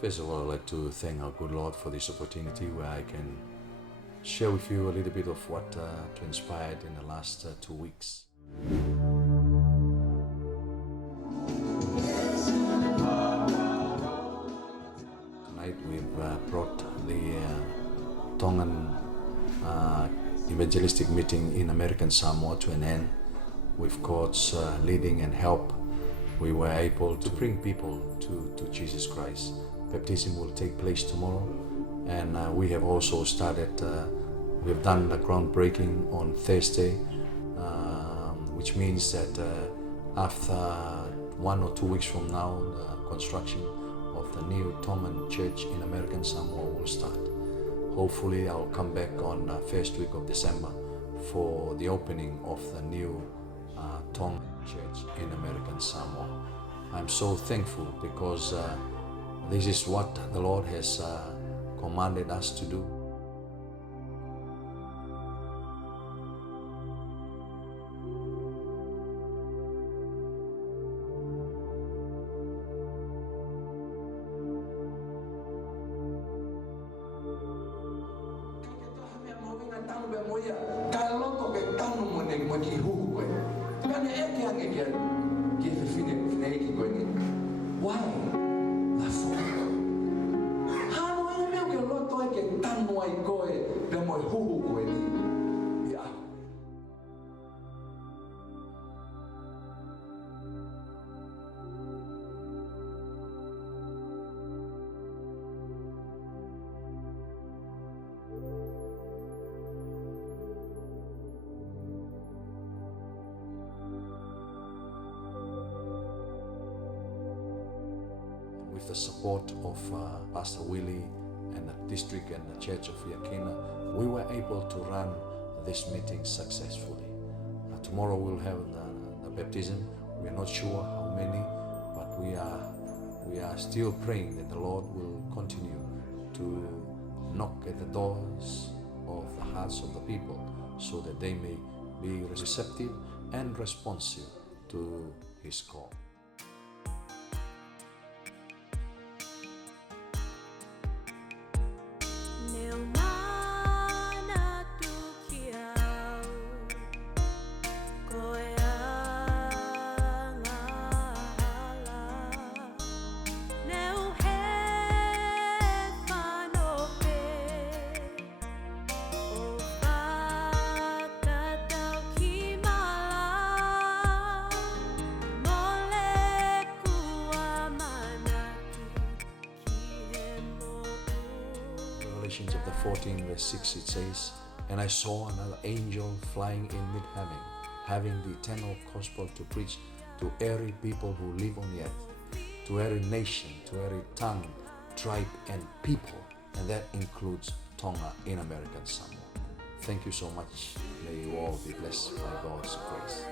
First of all, I'd like to thank our good Lord for this opportunity where I can share with you a little bit of what transpired in the last 2 weeks. Tonight we've brought the Tongan evangelistic meeting in American Samoa to an end. With God's leading and help, we were able to bring people to Jesus Christ. Baptism will take place tomorrow, and we have also started, we've done the groundbreaking on Thursday, which means that after 1 or 2 weeks from now, the construction of the new Tongan church in American Samoa will start. Hopefully I'll come back on the first week of December for the opening of the new Tongan church in American Samoa. I'm so thankful because this is what the Lord has commanded us to do. With the support of Pastor Willie and the district and the Church of Yakina, we were able to run this meeting successfully. Tomorrow we'll have the baptism. We are not sure how many, but we are still praying that the Lord will continue to knock at the doors of the hearts of the people so that they may be receptive and responsive to His call. Chapter 14 verse 6 it says, "And I saw another angel flying in mid-heaven, having the eternal gospel to preach to every people who live on the earth, to every nation, to every tongue, tribe and people," and that includes Tonga in American Samoa. Thank you so much. May you all be blessed by God's grace.